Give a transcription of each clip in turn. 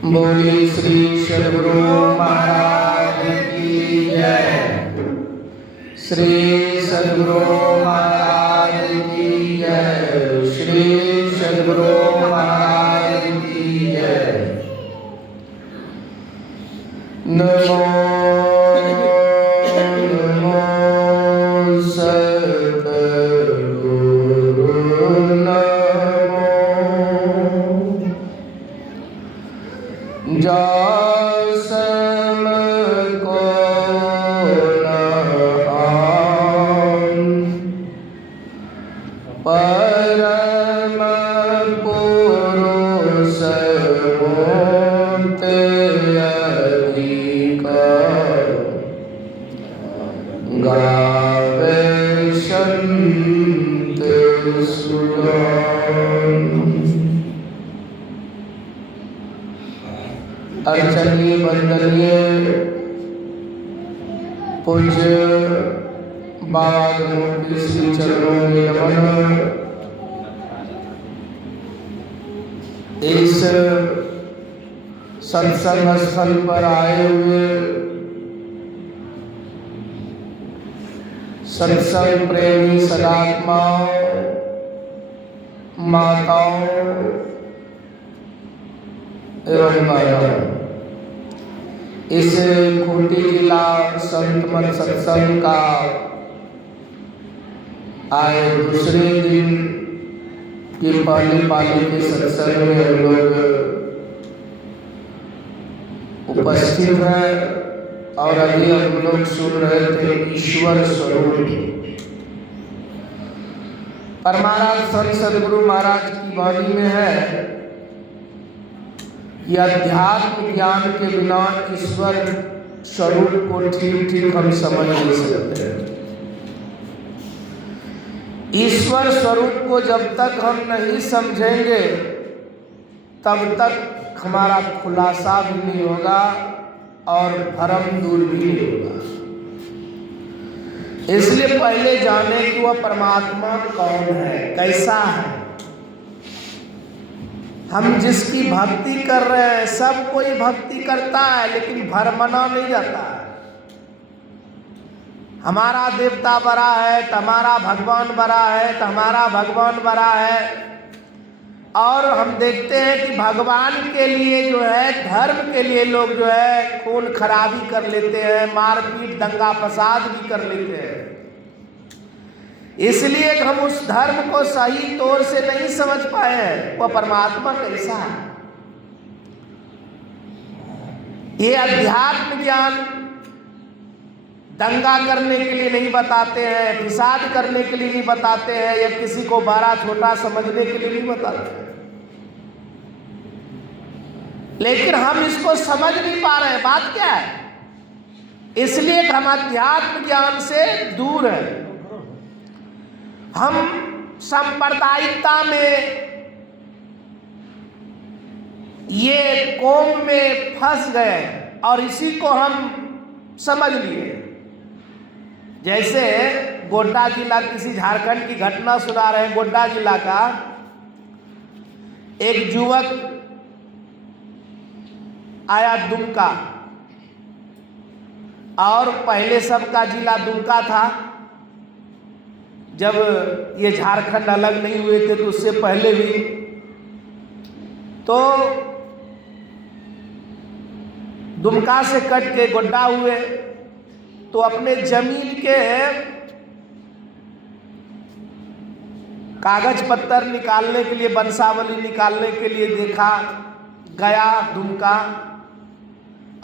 बोली श्री सद्गुरु महाराज की जय। श्री सद्गुरु महाराज की जय। श्री सद्गुरु महाराज की जय। नमो नमो सद्गुरु नमो। जासम को परम पुरुष मूर्ति अधिकार गावे संत सुजान। अर्चनीय वंदनीय पूज्य बाबा के श्री चरणों में नमन। इस सत्संग स्थल पर आए हुए सत्संग प्रेमी सदात्माओं, माताओं एवं बहनों, इस खूंटी जिला संत मत सत्संग का आए दूसरे दिन के पहले पाली के सत्संग में हम लोग उपस्थित हैं और अभी हम लोग सुन रहे थे ईश्वर स्वरूप। पर महाराज संत सद्गुरु महाराज की वाणी में है कि अध्यात्म ज्ञान के बिना ईश्वर स्वरूप को ठीक ठीक हम समझ नहीं सकते। ईश्वर स्वरूप को जब तक हम नहीं समझेंगे तब तक हमारा खुलासा भी नहीं होगा और भ्रम दूर भी नहीं होगा। इसलिए पहले जाने कि वह परमात्मा कौन है, कैसा है। हम जिसकी भक्ति कर रहे हैं, सब कोई भक्ति करता है लेकिन भरमना नहीं जाता है। हमारा देवता बड़ा है तो हमारा भगवान बड़ा है, तो हमारा भगवान बड़ा है। और हम देखते हैं कि भगवान के लिए जो है, धर्म के लिए लोग जो है खून खराबी कर लेते हैं, मारपीट दंगा फसाद भी कर लेते हैं। इसलिए हम उस धर्म को सही तौर से नहीं समझ पाए हैं, वह परमात्मा कैसा है। ये अध्यात्म ज्ञान दंगा करने के लिए नहीं बताते हैं, फिसाद करने के लिए नहीं बताते हैं, या किसी को बड़ा छोटा समझने के लिए नहीं बताते हैं। लेकिन हम इसको समझ नहीं पा रहे हैं। बात क्या है? इसलिए हम अध्यात्म ज्ञान से दूर हैं। हम सांप्रदायिकता में, ये कौम में फंस गए और इसी को हम समझ लिए। जैसे गोड्डा जिला, किसी झारखंड की घटना सुना रहे हैं। गोड्डा जिला का एक युवक आया दुमका, और पहले सबका जिला दुमका था। जब ये झारखंड अलग नहीं हुए थे तो उससे पहले भी, तो दुमका से कट के गोड्डा हुए तो अपने जमीन के कागज पत्तर निकालने के लिए, वंशावली निकालने के लिए देखा, गया दुमका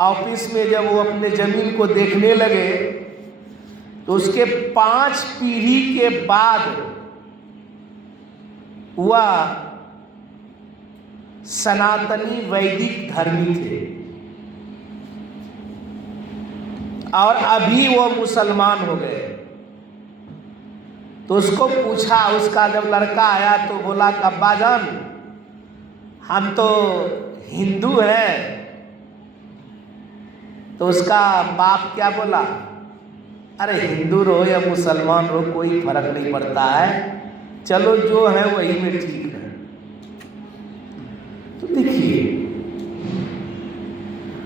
ऑफिस में। जब वो अपने जमीन को देखने लगे तो उसके 5 पीढ़ी के बाद वह सनातनी वैदिक धर्मी थे और अभी वो मुसलमान हो गए। तो उसको पूछा, उसका जब लड़का आया तो बोला, अब्बा जान हम तो हिंदू हैं। तो उसका बाप क्या बोला, अरे हिंदू रहो या मुसलमान रहो कोई फर्क नहीं पड़ता है, चलो जो है वही में ठीक है। तो देखिए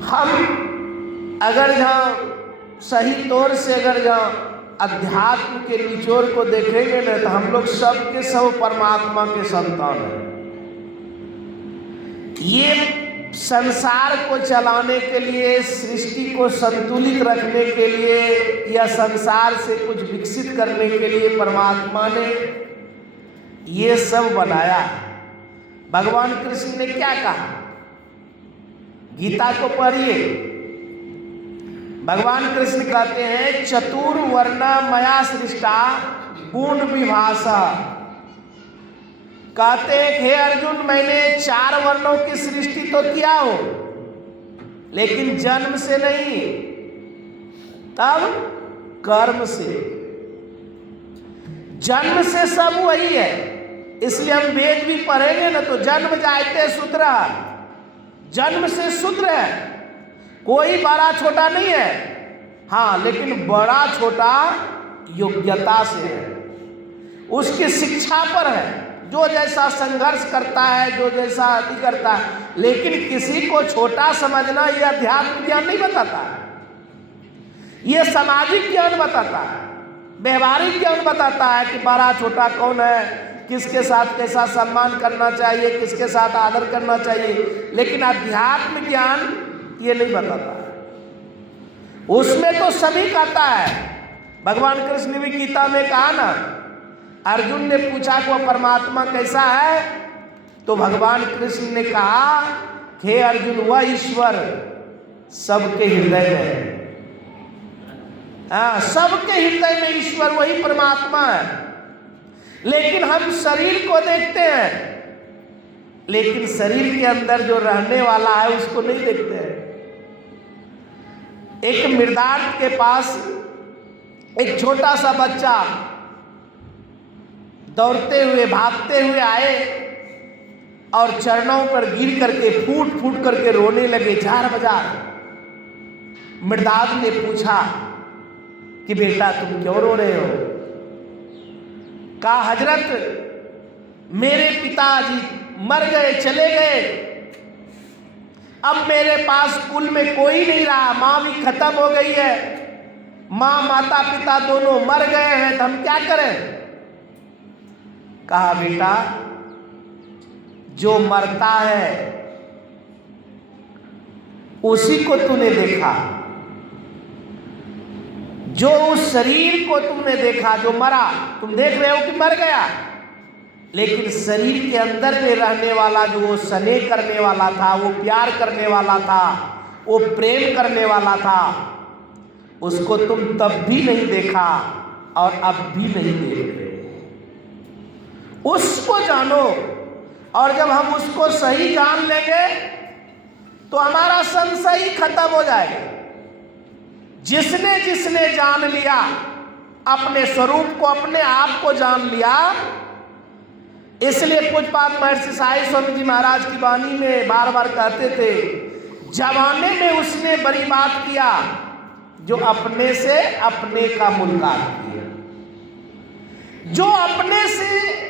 हम अगर जहाँ सही तौर से अगर जहाँ अध्यात्म के निचोड़ को देखेंगे ना, तो हम लोग सब के सब परमात्मा के संतान हैं। ये संसार को चलाने के लिए, सृष्टि को संतुलित रखने के लिए या संसार से कुछ विकसित करने के लिए परमात्मा ने ये सब बनाया। भगवान कृष्ण ने क्या कहा? गीता को पढ़िए। भगवान कृष्ण कहते हैं चतुर्वर्ण मया सृष्टा गुण विभाषा। कहते हैं हे अर्जुन, मैंने 4 वर्णों की सृष्टि तो किया हो, लेकिन जन्म से नहीं, तब कर्म से। जन्म से सब वही है। इसलिए हम वेद भी पढ़ेंगे ना, तो जन्म जायते शूद्र, जन्म से शूद्र है, कोई बड़ा छोटा नहीं है। हाँ, लेकिन बड़ा छोटा योग्यता से है, उसकी शिक्षा पर है। जो जैसा संघर्ष करता है, जो जैसा अति करता है, लेकिन किसी को छोटा समझना यह अध्यात्म ज्ञान नहीं बताता है। यह सामाजिक ज्ञान बताता है, व्यवहारिक ज्ञान बताता है कि बड़ा छोटा कौन है, किसके साथ कैसा सम्मान करना चाहिए, किसके साथ आदर करना चाहिए। लेकिन अध्यात्म ज्ञान ये नहीं बताता है। उसमें तो सभी कहता है। भगवान कृष्ण ने भी गीता में कहा ना, अर्जुन ने पूछा कि वह परमात्मा कैसा है, तो भगवान कृष्ण ने कहा हे अर्जुन, वह ईश्वर सबके हृदय में है। हाँ, सबके हृदय में ईश्वर वही परमात्मा है। लेकिन हम शरीर को देखते हैं, लेकिन शरीर के अंदर जो रहने वाला है उसको नहीं देखते हैं। एक मृदार्थ के पास एक छोटा सा बच्चा दौड़ते हुए भागते हुए आए और चरणों पर गिर करके फूट फूट करके रोने लगे, जार बजार। मृदार्थ ने पूछा कि बेटा तुम क्यों रो रहे हो? कहा हजरत, मेरे पिताजी मर गए, चले गए, अब मेरे पास कुल में कोई नहीं रहा, माँ भी खत्म हो गई है, माँ माता पिता दोनों मर गए हैं, तो हम क्या करें? कहा बेटा, जो मरता है उसी को तूने देखा, जो उस शरीर को तुमने देखा जो मरा, तुम देख रहे हो कि मर गया, लेकिन शरीर के अंदर में रहने वाला जो वो स्नेह करने वाला था, वो प्यार करने वाला था, वो प्रेम करने वाला था, उसको तुम तब भी नहीं देखा और अब भी नहीं देख रहे। उसको जानो, और जब हम उसको सही जान लेंगे तो हमारा संशय ही खत्म हो जाएगा। जिसने जिसने जान लिया अपने स्वरूप को, अपने आप को जान लिया, इसलिए पूज्यपाद महर्षि साई स्वामी जी महाराज की वाणी में बार बार कहते थे, जमाने में उसने बड़ी बात किया जो अपने से अपने का मुलाकात किया। जो अपने से,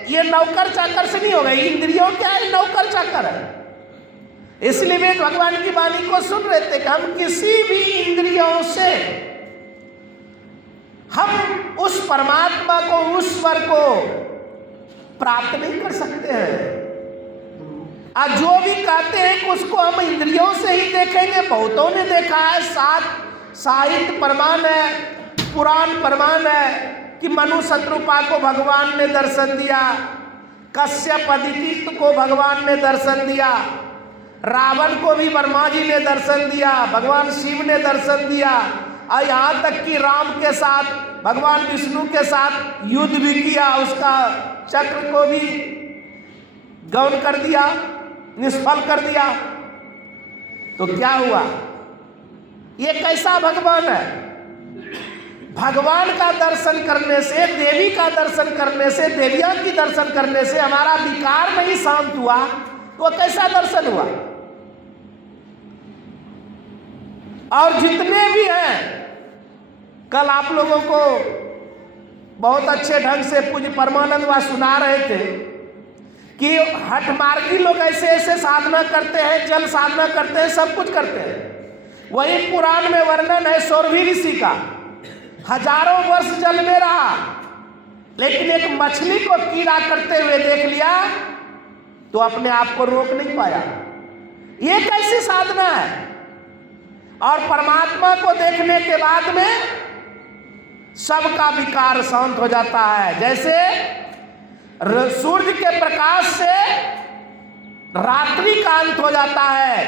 ये नौकर चाकर से नहीं होगा, इंद्रियों क्या है, नौकर चाकर है। इसलिए वे भगवान की वाणी को सुन रहे थे कि हम किसी भी इंद्रियों से हम उस परमात्मा को, उस स्वर को प्राप्त नहीं कर सकते हैं। आज जो भी कहते हैं कि उसको हम इंद्रियों से ही देखेंगे, बहुतों ने देखा है, साहित्य प्रमाण है, पुराण प्रमाण है कि मनु शत्रुपा को भगवान ने दर्शन दिया, कश्यप अदिति को भगवान ने दर्शन दिया, रावण को भी ब्रह्मा जी ने दर्शन दिया, भगवान शिव ने दर्शन दिया, और यहाँ तक कि राम के साथ, भगवान विष्णु के साथ युद्ध भी किया, उसका चक्र को भी गौन कर दिया, निष्फल कर दिया। तो क्या हुआ? ये कैसा भगवान है? भगवान का दर्शन करने से, देवी का दर्शन करने से, देवियों की दर्शन करने से हमारा विकार नहीं शांत हुआ, तो कैसा दर्शन हुआ? और जितने भी हैं, कल आप लोगों को बहुत अच्छे ढंग से पूज्य परमानंद वह सुना रहे थे कि हठमार्गी लोग ऐसे ऐसे साधना करते हैं, जल साधना करते हैं, सब कुछ करते हैं, वही पुराण में वर्णन है सौरभी ऋषि का, हजारों वर्ष जल में रहा, लेकिन एक मछली को कीड़ा करते हुए देख लिया तो अपने आप को रोक नहीं पाया। ये कैसी साधना है? और परमात्मा को देखने के बाद में सबका विकार शांत हो जाता है। जैसे सूर्य के प्रकाश से रात्रि का अंत हो जाता है,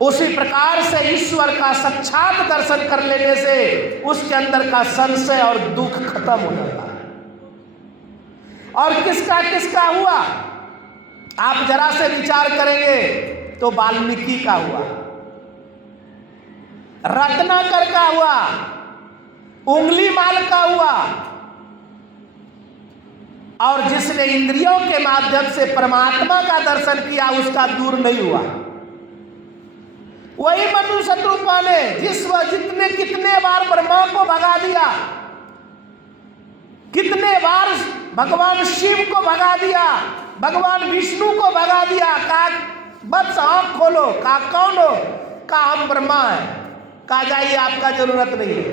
उसी प्रकार से ईश्वर का साक्षात दर्शन कर लेने से उसके अंदर का संशय और दुख खत्म हो जाता है। और किसका किसका हुआ? आप जरा से विचार करेंगे तो वाल्मीकि का हुआ, रत्नाकर का हुआ, उंगली माल का हुआ, और जिसने इंद्रियों के माध्यम से परमात्मा का दर्शन किया उसका दूर नहीं हुआ। वही मनु शत्रुपा ने जितने कितने बार ब्रह्मा को भगा दिया, कितने बार भगवान शिव को भगा दिया, भगवान विष्णु को भगा दिया। कहा बस आंख खोलो, कहा कौन हो? कहा हम ब्रह्मा है। कहा जाइए आपका जरूरत नहीं है।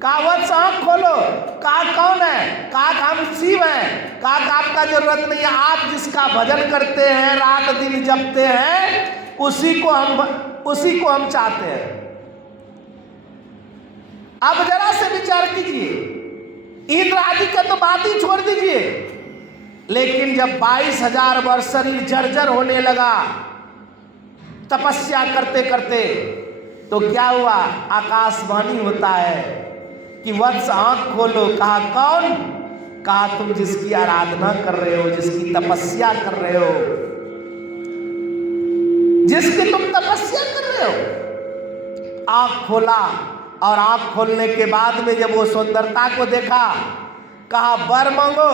कहा वत्स आंख खोलो, कहा कौन है? कहा हम शिव हैं। कहा आपका जरूरत नहीं है, आप जिसका भजन करते हैं, रात दिन जपते हैं, उसी को हम चाहते हैं। अब जरा से विचार कीजिए, इंद्र आदि का तो बात ही छोड़ दीजिए, लेकिन जब 22,000 वर्ष शरीर जर्जर होने लगा तपस्या करते करते, तो क्या हुआ? आकाशवाणी होता है कि वत्स आंख खोलो। कहा कौन? कहा तुम जिसकी आराधना कर रहे हो, जिसकी तपस्या कर रहे हो, जिसकी तुम तपस्या कर रहे हो। आंख खोला, और आंख खोलने के बाद में जब वो सुंदरता को देखा, कहा वर मांगो,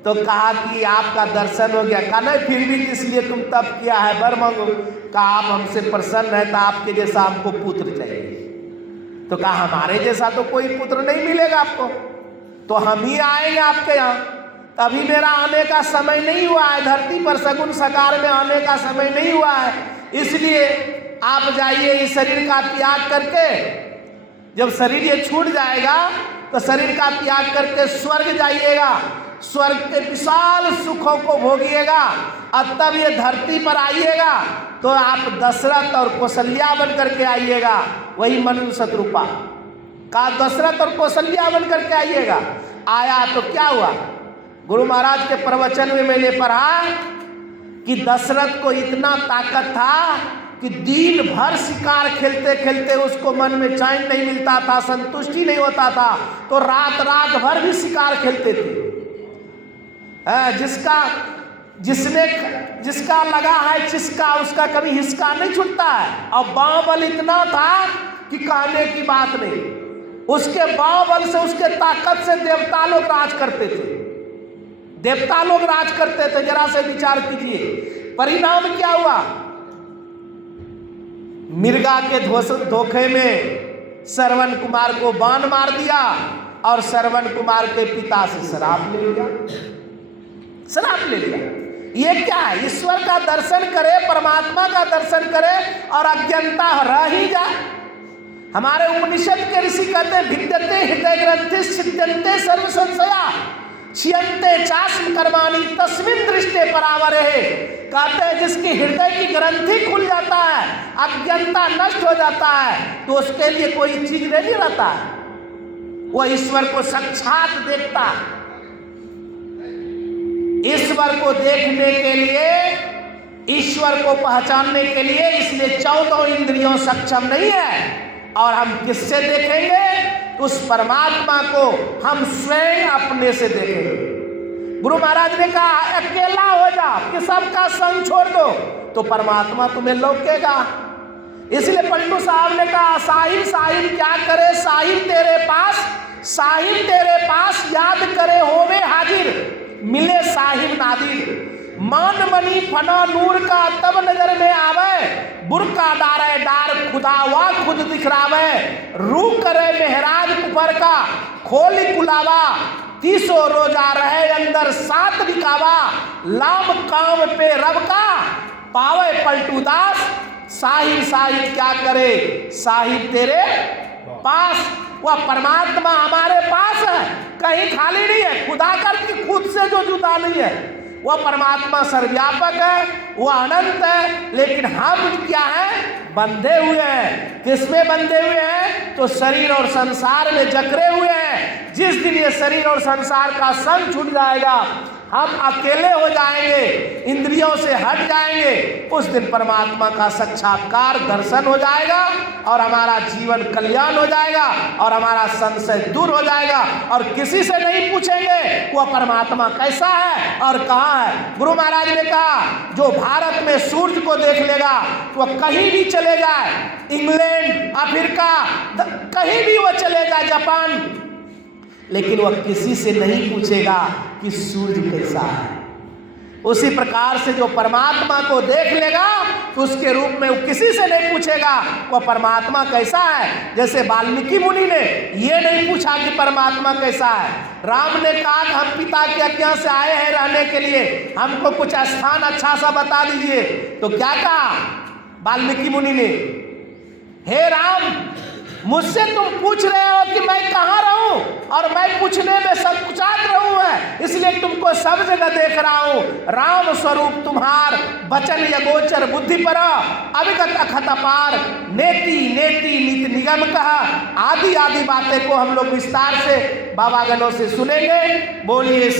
तो कहा कि आपका दर्शन हो गया। कहा नहीं, फिर भी किस लिए तुम तप किया है, वर मांगो। कहा आप हमसे प्रसन्न है तो आपके जैसा हमको पुत्र चाहिए। तो कहा हमारे जैसा तो कोई पुत्र नहीं मिलेगा आपको, तो हम ही आएंगे आपके यहाँ। तभी मेरा आने का समय नहीं हुआ है, धरती पर सगुन साकार में आने का समय नहीं हुआ है, इसलिए आप जाइए इस शरीर का त्याग करके। जब शरीर ये छूट जाएगा तो शरीर का त्याग करके स्वर्ग जाइएगा, स्वर्ग के विशाल सुखों को भोगिएगा, और तब ये धरती पर आइएगा तो आप दशरथ और कौशल्या बन करके आइएगा। वही मनु शत्रुपा का दशरथ और कौशल्या बन करके आइएगा। आया तो क्या हुआ? गुरु महाराज के प्रवचन में मैंने पढ़ा कि दशरथ को इतना ताकत था कि दिन भर शिकार खेलते खेलते उसको मन में चैन नहीं मिलता था, संतुष्टि नहीं होता था, तो रात रात भर भी शिकार खेलते थे। जिसका लगा है जिसका, उसका कभी हिसका नहीं छूटता है। और बाहुबल इतना था कि कहने की बात नहीं, उसके बाहुबल से, उसके ताकत से देवता लोग राज करते थे, देवता लोग राज करते थे। जरा से विचार कीजिए, परिणाम क्या हुआ? मिर्गा के धोखे में श्रवण कुमार को बाण मार दिया, और श्रवण कुमार के पिता से श्राप ले लिया, श्राप ले लिया। ये क्या है? ईश्वर का दर्शन करे, परमात्मा का दर्शन करे और अज्ञानता रह ही जाए। हमारे उपनिषद के ऋषि कहते हैं भिद्यते हृदय ग्रंथि छिद्यन्ते सर्व संशया छियन्ते चास्म कर्माणि तस्मिन् दृष्टे परावरे। कहते हैं जिसकी हृदय की ग्रंथि खुल जाता है, अज्ञानता नष्ट हो जाता है, तो उसके लिए कोई चीज नहीं रहता है, वो ईश्वर को साक्षात देखता है। ईश्वर को देखने के लिए, ईश्वर को पहचानने के लिए इसलिए 14 इंद्रियों सक्षम नहीं है। और हम किससे देखेंगे? उस परमात्मा को हम स्वयं अपने से देखेंगे। गुरु महाराज ने कहा अकेला हो जाओ कि सबका संग छोड़ दो तो परमात्मा तुम्हें लौकेगा। इसलिए पल्लू साहब ने कहा साहिब साहिब क्या करे, साहिब तेरे पास, साहिब तेरे पास याद करे होवे हाजिर, मिले साहिब नादिर। मान मनी फना नूर का तब नजर में आवे, बुरका डारे डार खुदा वा खुद दिखरावे। रू करे मेहराज कुफर का खोली कुलावा, 30 रोजा रहे अंदर 7 दिखावा। लाम काम पे रब का पावे पलटू दास, साहिब साहिब क्या करे, साहिब तेरे पास। वह परमात्मा हमारे पास है, कहीं खाली नहीं है, खुदा करती खुद से जो जुदा नहीं है। वह परमात्मा सर्वव्यापक है, वह अनंत है, लेकिन हम क्या है, बंधे हुए हैं। किसमें बंधे हुए हैं? तो शरीर और संसार में जकड़े हुए हैं। जिस दिन ये शरीर और संसार का संग छूट जाएगा, हम अकेले हो जाएंगे, इंद्रियों से हट जाएंगे, उस दिन परमात्मा का साक्षात्कार दर्शन हो जाएगा और हमारा जीवन कल्याण हो जाएगा और हमारा संशय दूर हो जाएगा और किसी से नहीं पूछेंगे वह परमात्मा कैसा है और कहाँ है। गुरु महाराज ने कहा, जो भारत में सूर्य को देख लेगा तो वह कहीं भी चले जाए, इंग्लैंड, अफ्रीका, कहीं भी वह चले जाए, जापान, लेकिन वह किसी से नहीं पूछेगा कि सूर्य कैसा है। उसी प्रकार से जो परमात्मा को देख लेगा तो उसके रूप में वो किसी से नहीं पूछेगा वह परमात्मा कैसा है। जैसे वाल्मीकि मुनि ने ये नहीं पूछा कि परमात्मा कैसा है। राम ने कहा कि हम पिता की आज्ञा से आए हैं रहने के लिए, हमको कुछ स्थान अच्छा सा बता दीजिए। तो क्या कहा वाल्मीकि मुनि ने, हे राम, मुझसे तुम पूछ रहे हो कि मैं कहाँ रहूं और मैं पूछने में संकुचात रहूं है, इसलिए तुमको सब जगह देख रहा हूं। राम स्वरूप तुम्हार बचन यगोचर बुद्धि पर अविगत अखत अपार, नेति नेति नित निगम कहा। आदि आदि बातें को हम लोग विस्तार से बाबा गणों से सुनेंगे। बोलिए।